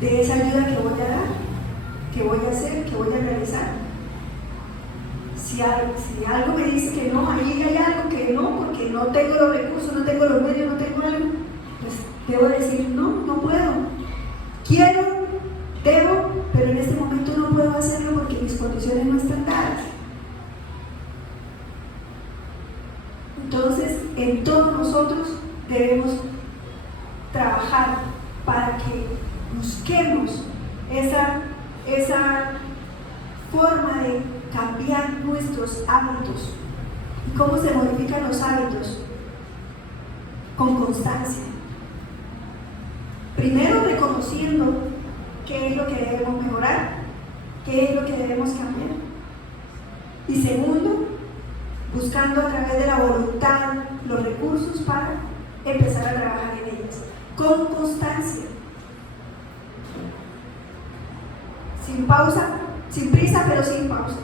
de esa ayuda que voy a dar, que voy a hacer, que voy a realizar? Si algo me dice que no, ahí hay algo que no, porque no tengo los recursos, no tengo los medios, no tengo algo, pues debo decir no, no puedo. Quiero, debo, pero en este momento no puedo hacerlo porque mis condiciones no están dadas. Entonces, en todos nosotros debemos trabajar para que busquemos esa forma de cambiar nuestros hábitos. ¿Y cómo se modifican los hábitos? Con constancia. Primero, reconociendo qué es lo que debemos mejorar, qué es lo que debemos cambiar. Y segundo, buscando a través de la voluntad los recursos para empezar a trabajar en ellas, con constancia, sin pausa, sin prisa, pero sin pausa.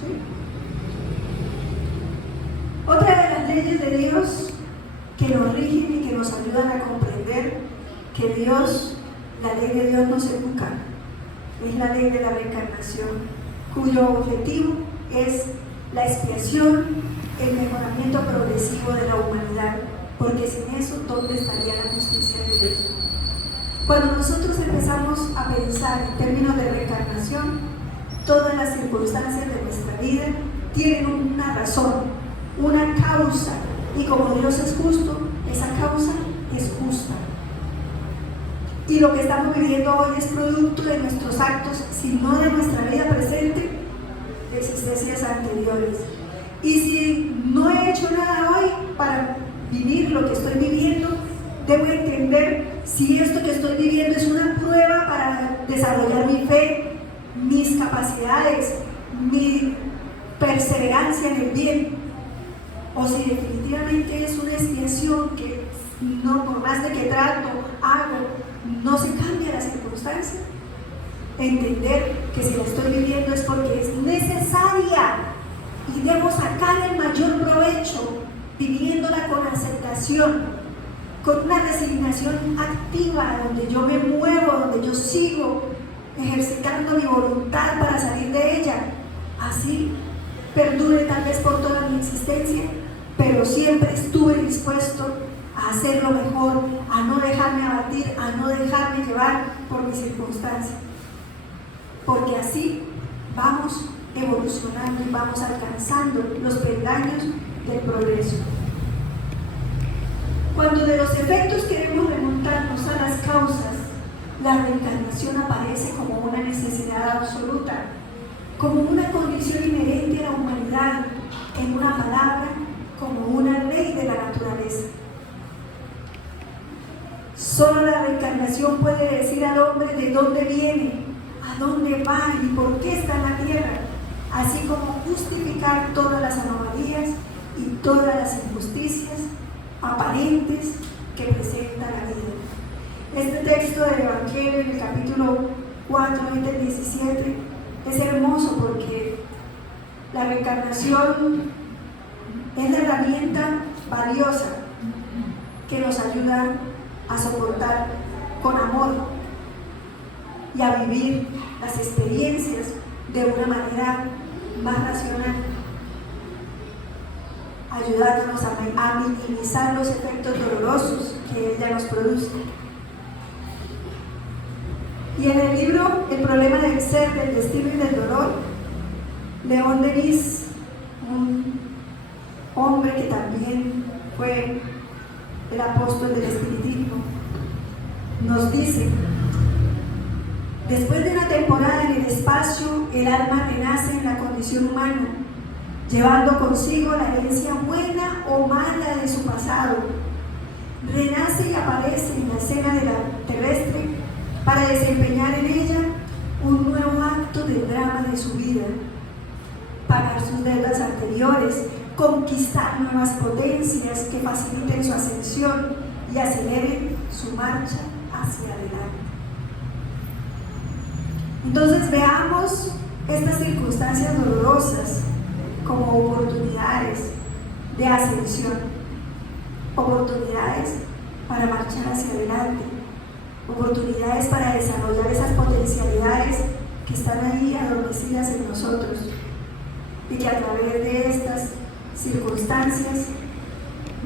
¿Sí? Otra de las leyes de Dios que nos rigen y que nos ayudan a comprender que Dios, la ley de Dios no se educa, es la ley de la reencarnación, cuyo objetivo es la expiación el mejoramiento progresivo de la humanidad, porque sin eso, ¿dónde estaría la justicia de Dios? Cuando nosotros empezamos a pensar en términos de reencarnación, todas las circunstancias de nuestra vida tienen una razón, una causa, y como Dios es justo, esa causa es justa. Y lo que estamos viviendo hoy es producto de nuestros actos, sino de nuestra vida presente, de existencias anteriores. Y si no he hecho nada hoy para vivir lo que estoy viviendo, debo entender si esto que estoy viviendo es una prueba para desarrollar mi fe, mis capacidades, mi perseverancia en el bien, o si definitivamente es una expiación que no, por más de que trato, hago, no se cambia la circunstancia. Entender que si la estoy viviendo es porque es necesaria y debo sacar el mayor provecho viviéndola con aceptación, con una resignación activa, donde yo me muevo, donde yo sigo ejercitando mi voluntad para salir de ella. Así perdure tal vez por toda mi existencia, pero siempre estuve dispuesto a hacerlo mejor, a no dejarme abatir, a no dejarme llevar por mis circunstancias, porque así vamos evolucionando y vamos alcanzando los peldaños del progreso. Cuando de los efectos queremos remontarnos a las causas, la reencarnación aparece como una necesidad absoluta, como una condición inherente a la humanidad, en una palabra, como una ley de la naturaleza. Solo la reencarnación puede decir al hombre de dónde viene, a dónde va y por qué está en la tierra, así como justificar todas las anomalías y todas las injusticias aparentes que presenta la vida. Este texto del Evangelio, en el capítulo 4, 20 al 17, es hermoso porque la reencarnación es la herramienta valiosa que nos ayuda a soportar con amor y a vivir las experiencias de una manera más racional, ayudándonos a minimizar los efectos dolorosos que ella nos produce. Y en el libro El problema del ser, del destino y del dolor, León Denis, un hombre que también fue el apóstol del espiritismo, nos dice: después de una temporada en el espacio, el alma renace en la condición humana, llevando consigo la herencia buena o mala de su pasado. Renace y aparece en la escena de la terrestre para desempeñar en ella un nuevo acto del drama de su vida, pagar sus deudas anteriores, conquistar nuevas potencias que faciliten su ascensión y aceleren su marcha hacia adelante. Entonces veamos estas circunstancias dolorosas como oportunidades de ascensión, oportunidades para marchar hacia adelante, oportunidades para desarrollar esas potencialidades que están ahí adormecidas en nosotros y que a través de estas circunstancias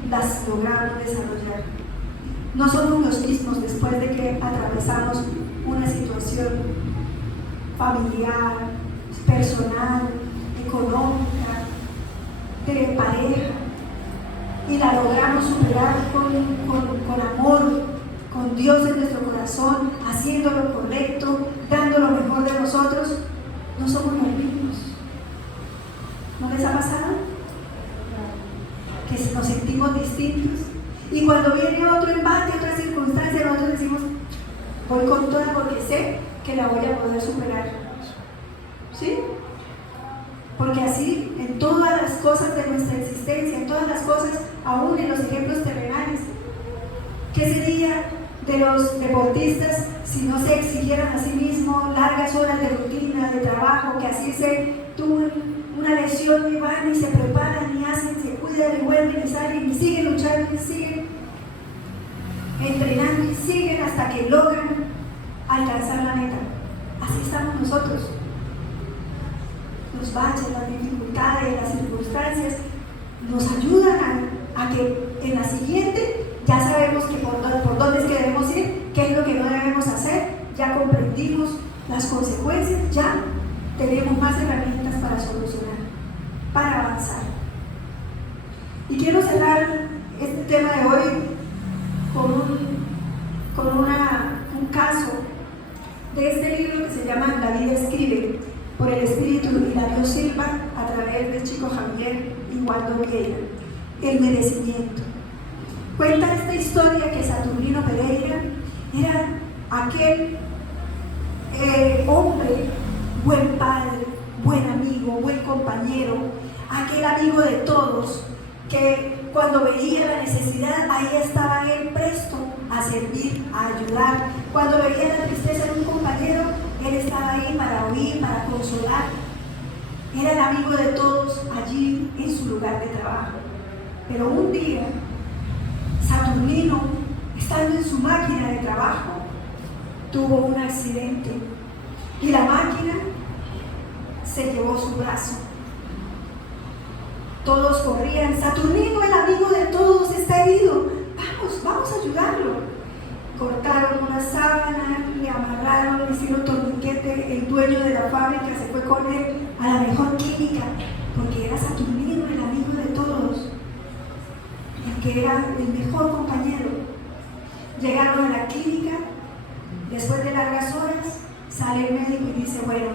las logramos desarrollar. No somos los mismos después de que atravesamos una situación familiar, personal, económica, de pareja, y la logramos superar con amor, con Dios en nuestro corazón, haciendo lo correcto, dando lo mejor de nosotros. No somos los mismos. ¿No les ha pasado? Que nos sentimos distintos. Y cuando viene otro embate, otra circunstancia, nosotros decimos: voy con toda porque sé que la voy a poder superar. ¿Sí? Porque así, en todas las cosas de nuestra existencia, en todas las cosas, aún en los ejemplos terrenales, ¿qué sería de los deportistas si no se exigieran a sí mismos largas horas de rutina, de trabajo, que así se tuvo una lesión y van y se preparan y hacen, se cuidan y vuelven y salen y siguen luchando y siguen entrenando y siguen hasta que logran alcanzar la meta? Así estamos nosotros. Los baches, las dificultades, las circunstancias nos ayudan a que en la siguiente ya sabemos que por dónde es que debemos ir, qué es lo que no debemos hacer, ya comprendimos las consecuencias, ya tenemos más herramientas para solucionar, para avanzar. Y quiero cerrar este tema de hoy con un caso de este libro que se llama La vida escribe, por el espíritu Hilario Silva, a través del chico Javier y Waldo Vieira. El merecimiento. Cuenta esta historia que Saturnino Pereira era aquel hombre, buen padre, buen amigo, buen compañero, aquel amigo de todos, que cuando veía la necesidad, ahí estaba él presto a servir, a ayudar. Cuando veía la tristeza de un compañero, él estaba ahí para oír, para consolar. Era el amigo de todos allí en su lugar de trabajo. Pero un día, Saturnino, estando en su máquina de trabajo, tuvo un accidente y la máquina se llevó su brazo. Todos corrían: Saturnino, el amigo de todos, está herido, vamos a ayudarlo. Cortaron una sábana, le amarraron, le hicieron torniquete. El dueño de la fábrica se fue con él a la mejor clínica, porque era Saturnino, el amigo de todos, el que era el mejor compañero. Llegaron a la clínica, después de largas horas, sale el médico y dice: bueno,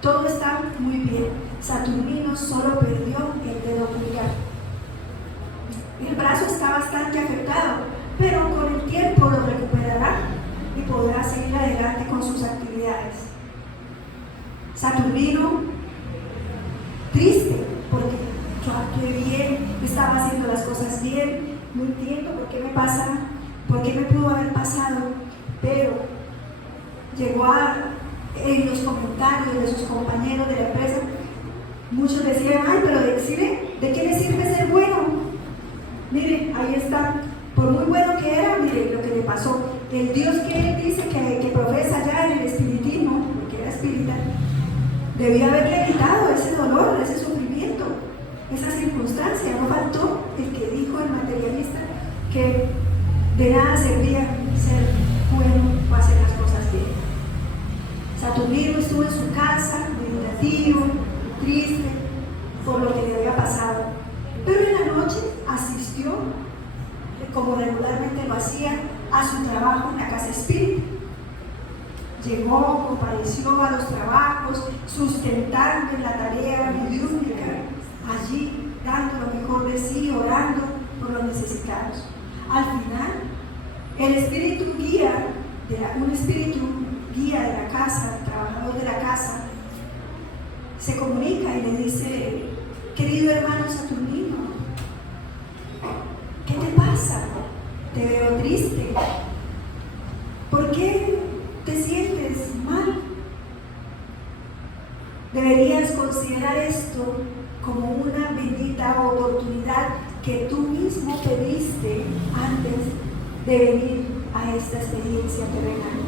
todo está muy bien, Saturnino solo perdió el dedo pulgar. El brazo está bastante afectado, pero con el tiempo lo recuperará y podrá seguir adelante con sus actividades. Saturnino, triste, porque yo actué bien, estaba haciendo las cosas bien, no entiendo por qué me pasa, por qué me pudo haber pasado, pero llegó en los comentarios de sus compañeros de la empresa, muchos decían: ay, pero ¿de qué le sirve ser bueno? Mire, ahí está, por muy bueno que era, mire lo que le pasó. El Dios que él dice que profesa allá en el espiritismo, porque era espírita, debió haberle quitado ese dolor, ese sufrimiento, esa circunstancia. No faltó el que dijo el materialista que de nada servía ser bueno o hacer las cosas bien. Saturnino estuvo en su casa, meditativo, triste por lo que le había pasado, pero en la noche asistió, como regularmente lo hacía, a su trabajo en la casa espírita. Llegó, compareció a los trabajos, sustentando en la tarea mediúnica, allí dando lo mejor de sí, orando por los necesitados. Al final, el espíritu guía, un espíritu guía de la casa, trabajador de la casa, se comunica y le dice: querido hermano Saturnino, ¿qué te pasa? Te veo triste. ¿Por qué te sientes mal? Deberías considerar esto como una bendita oportunidad que tú mismo pediste antes de venir a esta experiencia terrenal.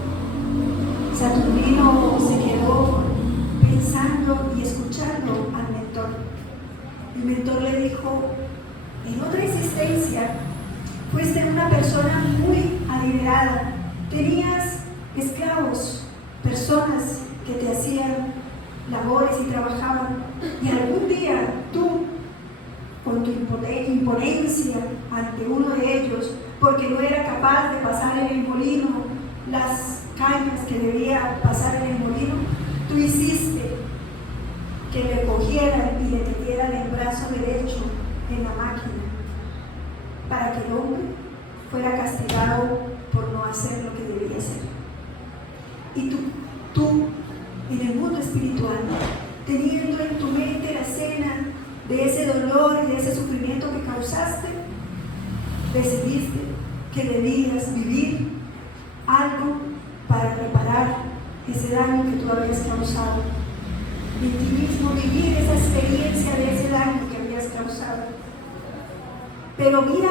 Saturnino se quedó pensando y escuchando al mentor. El mentor le dijo: en otra existencia fuiste una persona muy adinerada, tenías esclavos, personas que te hacían labores y trabajaban, y algún día tú, con tu imponencia ante uno de ellos, porque no era capaz de pasar en el molino las cañas que debía pasar en el molino, tú hiciste que le cogieran y le metieran el brazo derecho en la máquina, para que el hombre fuera castigado por no hacer lo que debía hacer. Y tú, en el mundo espiritual, teniendo en tu mente la escena de ese dolor y de ese sufrimiento que causaste, decidiste que debías vivir algo para reparar ese daño que tú habías causado, y en ti mismo vivir esa experiencia de ese daño que habías causado. Pero mira,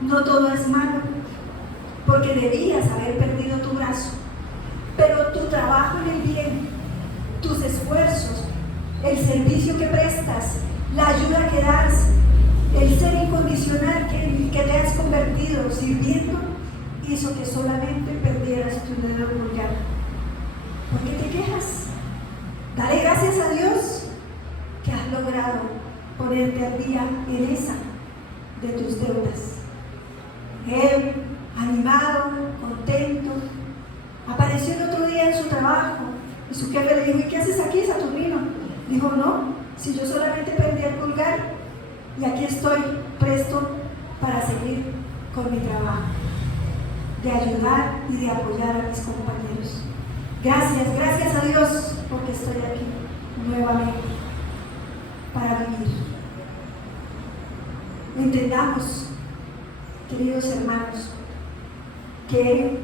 no todo es malo, porque debías haber perdido tu brazo, pero tu trabajo en el bien, tus esfuerzos, el servicio que prestas, la ayuda que das, El ser incondicional que te has convertido sirviendo hizo que solamente perdieras tu dedo pulgar. ¿Por qué te quejas? Dale gracias a Dios que has logrado ponerte al día en esa de tus deudas. Él, animado, contento, apareció el otro día en su trabajo y su jefe le dijo: ¿y qué haces aquí, Saturnino? Dijo: no, si yo solamente perdí el pulgar y aquí estoy presto para seguir con mi trabajo, de ayudar y de apoyar a mis compañeros. Gracias a Dios porque estoy aquí nuevamente para vivir. Entendamos, queridos hermanos, que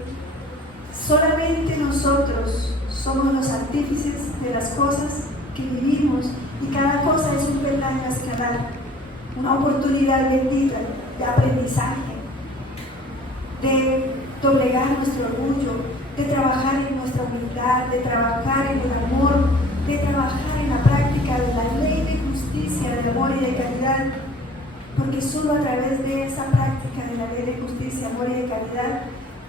solamente nosotros somos los artífices de las cosas que vivimos, y cada cosa es un peldaño a escalar, una oportunidad bendita de aprendizaje, de doblegar nuestro orgullo, de trabajar en nuestra humildad, de trabajar en el amor, de trabajar en la práctica de la ley de justicia, de amor y de caridad, porque solo a través de esa práctica de la ley de justicia, amor y de caridad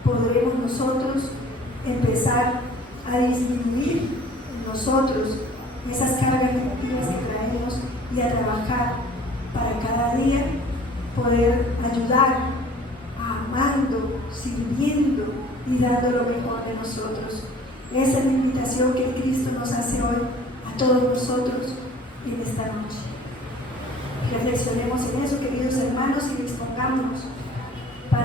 podremos nosotros empezar a disminuir en nosotros esas cargas negativas que traemos y a trabajar para cada día poder ayudar, amando, sirviendo y dando lo mejor de nosotros. Esa es la invitación que Cristo nos hace hoy a todos nosotros en esta noche. Reflexionemos en eso, queridos hermanos, y dispongámonos